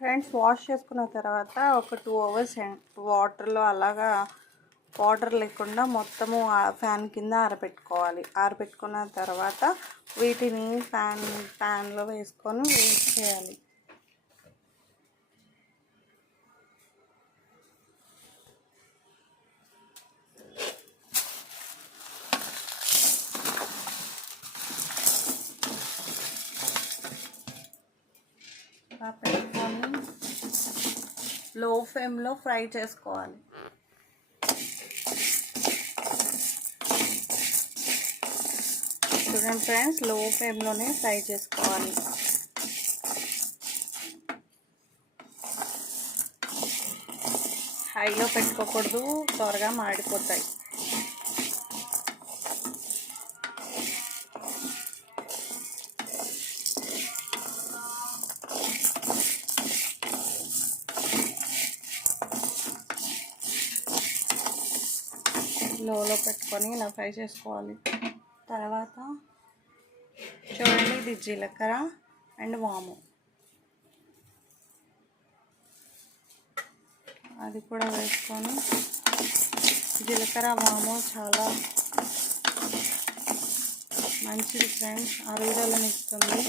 Friends, wash చేసుకున్న తర్వాత ఒక 2 అవర్స్ వాటర్లో అలాగా వాటర్ లేకుండా మొత్తము ఫ్యాన్ కింద ఆరబెట్టుకోవాలి. ఆరబెట్టుకున్న తర్వాత వీటిని ప్యాన్లో వేసుకొని వేస్ట్ చేయాలి. పెట్టుకొని లో ఫ్లేమ్లో ఫ్రై చేసుకోవాలి. చూడండి ఫ్రెండ్స్, లో ఫ్లేమ్లోనే ఫ్రై చేసుకోవాలి. హైలో పెట్టుకోకూడదు, త్వరగా మాడిపోతాయి. లోలో పెట్టుకొని ఇలా ఫ్రై చేసుకోవాలి. తర్వాత చూడండి, ఇది జీలకర్ర అండ్ వాము, అది కూడా వేసుకొని, జీలకర్ర వాము చాలా మంచిది ఫ్రెండ్స్, అరుగుదలను ఇస్తుంది.